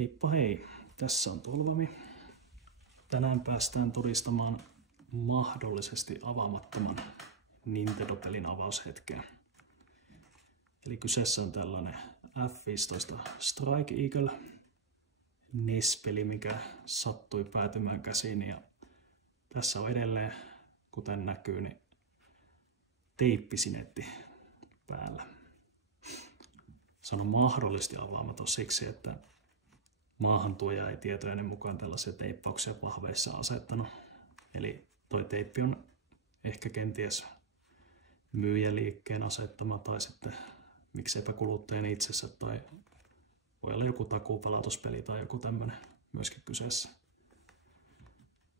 Heippa hei, tässä on Tolvami. Tänään päästään todistamaan mahdollisesti avaamattoman Nintendo-pelin avaushetkeä. Eli kyseessä on tällainen F-15 Strike Eagle NES-peli, mikä sattui päätymään käsiin. Ja tässä on edelleen, kuten näkyy, niin teippisinetti päällä. Se on mahdollisesti avaamaton siksi, että maahantuoja ei tietojeni mukaan tällaisia teippauksia vahveissa asettanut. Eli toi teippi on ehkä kenties myyjäliikkeen asettama tai sitten mikseipä kuluttajan itsensä tai voi olla joku takuupalautuspeli tai joku tämmönen myöskin kyseessä.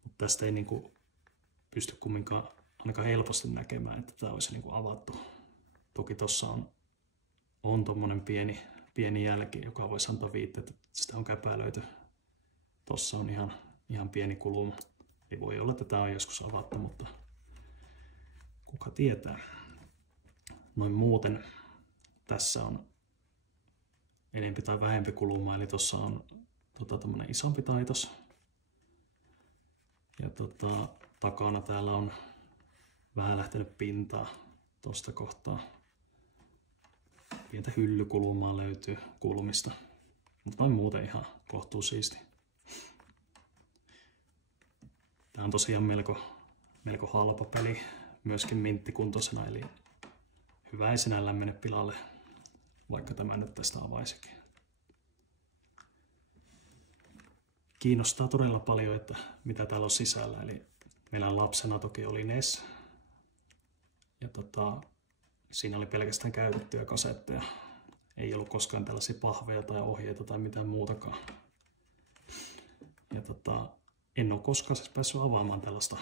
Mutta tästä ei pysty kumminkaan ainakaan helposti näkemään, että tämä olisi avattu. Toki tuossa on tommonen pieni jälki, joka voisi antaa viitteet, että sitä on käpälöity. Tossa on ihan pieni kuluma. Eli voi olla, että tämä on joskus avattu, mutta kuka tietää. Noin muuten tässä on enempi tai vähempi kuluma, eli tuossa on tommonen isompi taitos. Ja takana täällä on vähän lähtenyt pintaa tosta kohtaa. Pientä hyllykulumaa löytyy kulmista, mutta noin muuten ihan kohtuu siisti. Tää on tosiaan melko halpa peli, myöskin minttikuntoisena, eli hyvä ei sinällään mene pilalle, vaikka tämä nyt tästä avaisikin. Kiinnostaa todella paljon, että mitä täällä on sisällä, eli meillä lapsena toki oli NES, ja siinä oli pelkästään käytettyjä kasetteja. Ei ollut koskaan tällaisia pahveja tai ohjeita tai mitään muutakaan. Ja en ole koskaan päässyt avaamaan tällaista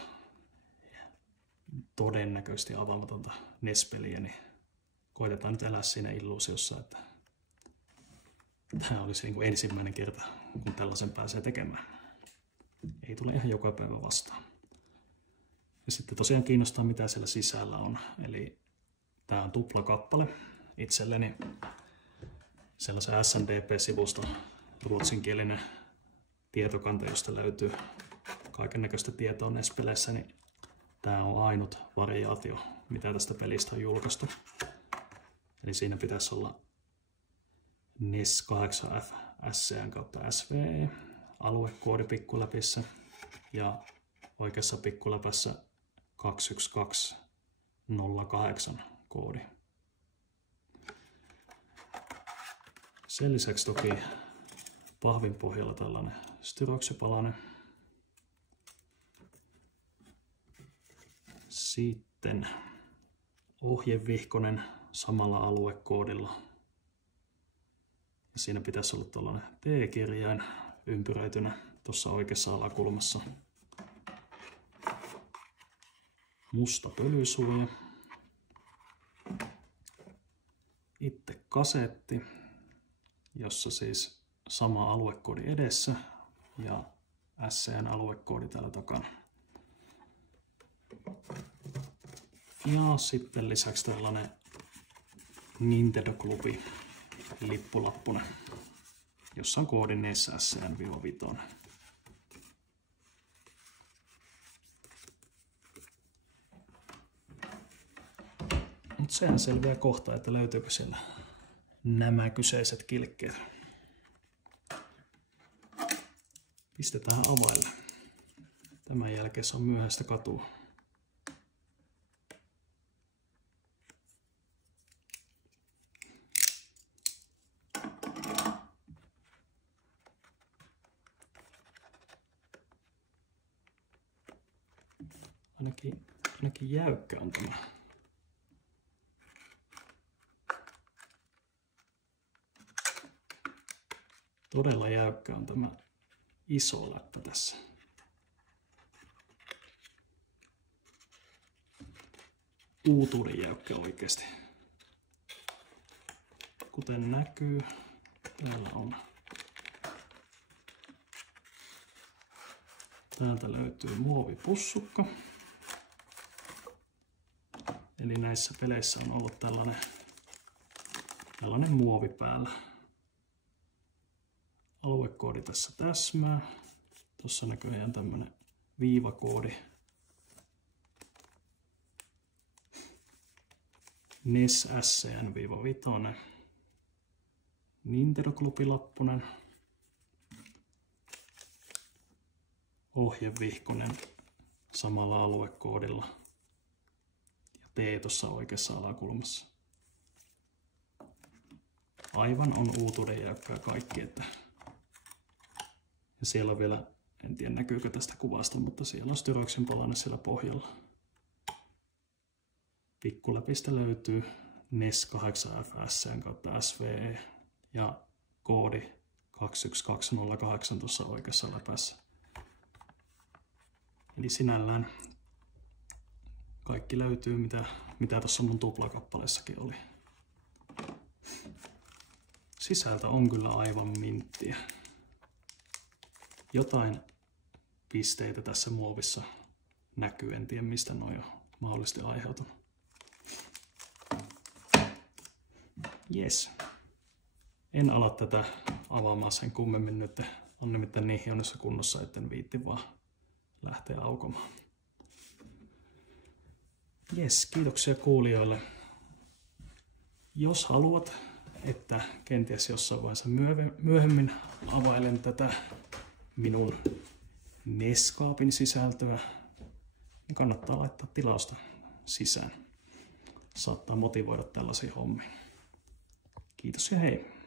todennäköisesti avaamatonta NES-peliä, niin koitetaan nyt elää siinä illuusiossa, että tämä olisi ensimmäinen kerta, kun tällaisen pääsee tekemään. Ei tule ihan joka päivä vastaan. Ja sitten tosiaan kiinnostaa, mitä siellä sisällä on. Eli tämä on tuplakappale itselleni. Sellaisen SNDP-sivusta ruotsinkielinen tietokanta, josta löytyy kaikennäköistä tietoa NES-peleissä, niin tämä on ainut variaatio, mitä tästä pelistä on julkaistu. Eli siinä pitäisi olla NES 8F SCN kautta SVE aluekoodi pikkuläpissä ja oikeassa pikkuläpässä 21208 koodi. Sen lisäksi toki pahvin pohjalla tällainen styroksipalanen. Sitten ohjevihkonen samalla aluekoodilla. Ja siinä pitäisi olla tällainen T-kirjain ympyröitynä tuossa oikeassa alakulmassa. Musta pölysuoja. Itse kasetti, jossa siis sama aluekoodi edessä ja SCN-aluekoodi täällä takana. Ja sitten lisäksi tällainen Nintendo-klubi lippulappune, jossa on koodi NES SCN-5. Mutta sehän selviää kohta, että löytyykö siellä nämä kyseiset kilkkeet. Pistetään availle. Tämän jälkeen se on myöhäistä katua. Ainakin jäykkä on tämä. Todella jäykkä on tämä iso läppä tässä. Uutuuden jäykkä oikeasti. Kuten näkyy, täällä on. Täältä löytyy muovipussukka. Eli näissä peleissä on ollut tällainen muovi päällä. aluekoodi tässä täsmää. Tuossa näköjään tämmönen viivakoodi. NES SCN-5. Nintendo Club-lappunen. Ohjevihkonen samalla aluekoodilla. Ja T tuossa oikeassa alakulmassa. Aivan on uutuuden jäykköä kaikki. Että... Ja siellä on vielä, en tiedä näkyykö tästä kuvasta, mutta siellä on Styroksin palanen siellä pohjalla. Pikkuläpistä löytyy NES 8FSN kautta SVE ja koodi 21208 tuossa oikeassa läpässä. Eli sinällään kaikki löytyy, mitä tuossa mun tuplakappaleessakin oli. Sisältö on kyllä aivan minttiä. Jotain pisteitä tässä muovissa näkyy, en tiedä mistä ne on jo mahdollisesti aiheutunut. Jes. En ala tätä avaamaan sen kummemmin nyt. On nimittäin niin hienossa kunnossa, etten viitti vaan lähteä aukomaan. Jes, kiitoksia kuulijoille. Jos haluat, että kenties jossain vaiheessa myöhemmin availen tätä minun NES-kaapin sisältöä, niin kannattaa laittaa tilausta sisään. Saattaa motivoida tällaisia hommia. Kiitos ja hei!